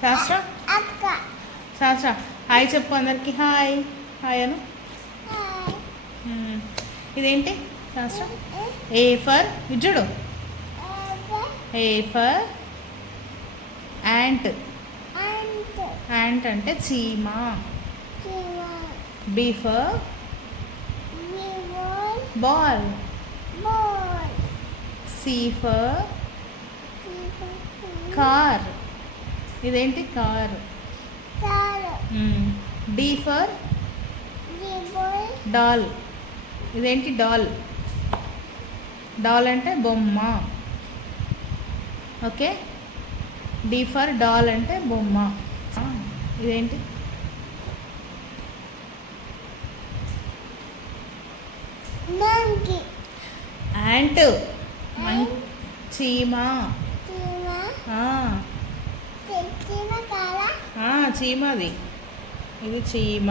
శాస్త్ర శాస్త్ర హాయ్ చెప్పు అందరికి. హాయ్ హాయ్ అను. ఇదేంటి శాస్త్ర? ఏ ఫర్ విజుడు. A for ant. యాంట్ అంటే చీమ. B for ball. C for car. ఇదేంటి? కార్. D for doll. ఇదేంటి? డాల్. డాల్ అంటే బొమ్మ. ఓకే, డి ఫర్ డాల్ అంటే బొమ్మ. ఇదేంటి? యాంట్. చీమ. చీమ అది. ఇది చీమ.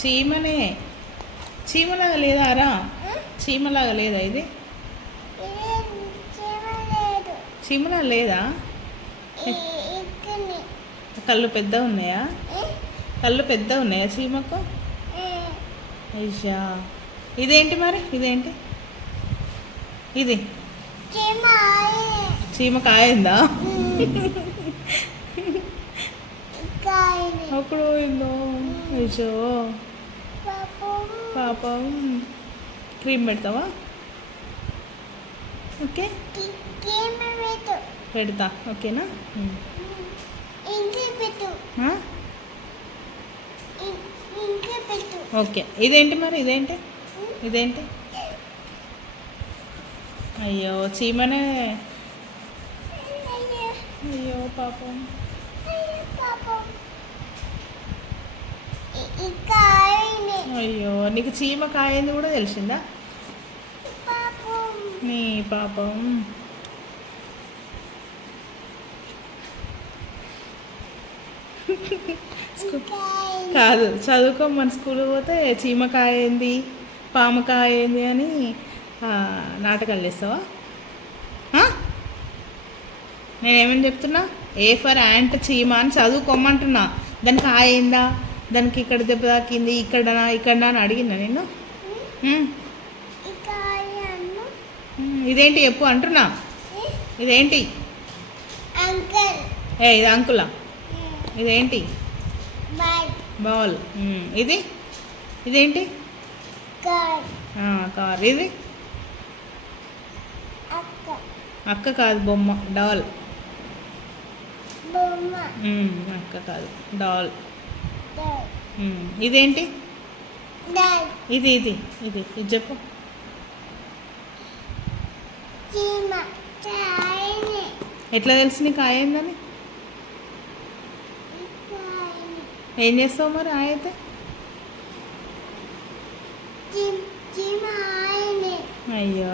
చీమనే. చీమలాగా లేదా రా? చీమలాగా లేదా ఇది? చీమలాగా లేదా? కళ్ళు పెద్ద ఉన్నాయా? కళ్ళు పెద్ద ఉన్నాయా చీమకు? అయ్యా, ఇదేంటి మరి? ఇదేంటి? ఇది చీమ కాయిందా? అప్పుడు అయ్యో పాపం. క్రీమ్ పెడతావా? ఓకే పెడతా. ఓకేనా? ఓకే. ఇదేంటి మరి? ఇదేంటి? ఇదేంటి? అయ్యో చీమనే. అయ్యో పాపం. అయ్యో, నీకు చీమ కాయింది కూడా తెలిసిందా? నీ పాపం. కాదు, చదువుకోమని స్కూల్కి పోతే చీమకాయ ఏంది, పామకాయ ఏంది అని నాటకాలు చేస్తావా? నేనేమని చెప్తున్నా? ఏ ఫర్ యాంట్ చీమ అని చదువుకోమంటున్నా. దానికి అయిందా, దానికి ఇక్కడ దెబ్బ తాకింది, ఇక్కడ అని అడిగినా నేను. ఇదేంటి చెప్పు అంటున్నా. ఇదేంటి? ఇది అంకులా? ఇదేంటి? బాల్. ఇది? ఇదేంటి? కార్. ఇది అక్క కాదు, బొమ్మ. డాల్. అక్క కాదు, డాల్. ఇదేంటి? ఇది ఇది ఇది ఇది చెప్పు. ఎట్లా తెలుసు నీకు అయిందని? ఏం చేస్తావు మరి అయితే? అయ్యో,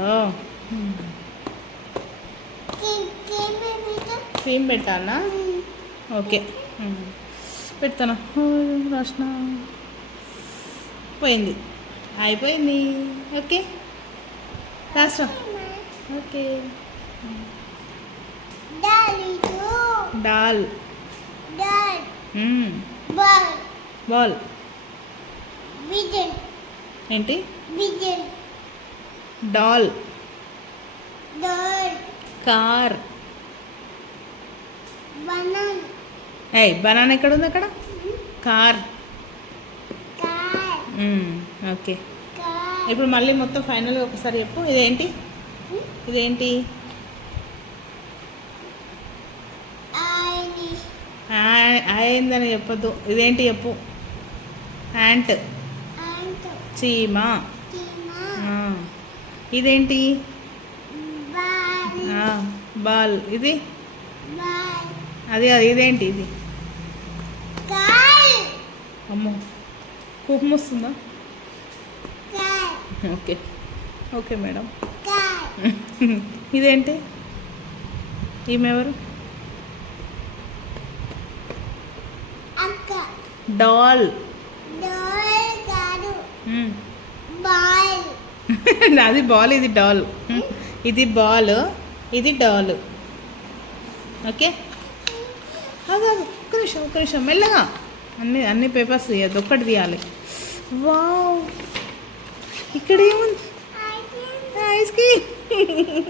క్రీమ్ పెట్టానా? ఓకే పెడతాను. రాసిన పోయింది, అయిపోయింది. ఓకే రాష్ట్ర. ఓకే. డాల్. బాల్. ఏంటి? డాల్. కార్. బనానా ఎక్కడ ఉంది? అక్కడ కార్. ఓకే, ఇప్పుడు మళ్ళీ మొత్తం ఫైనల్గా ఒకసారి చెప్పు. ఇదేంటి? ఇదేంటి? అయిందని చెప్పద్దు. ఇదేంటి చెప్పు? యాంట్. చీమ. ఇదేంటి? బాల్. ఇది అది అది. ఇదేంటి? ఇది అమ్మో, కోపం వస్తుందా? Okay okay madam. ఇదేంటి? ఈమెవరు? డాల్. అది బాల్, ఇది డాల్. ఇది బాల్, ఇది డాల్. ఓకే అదే ఒక్క నిమిషం మెల్లగా అన్ని పేపర్స్ తీయద్దు, ఒక్కటి తీయాలి. వావ్, ఇక్కడ ఏముంది? Ice cream.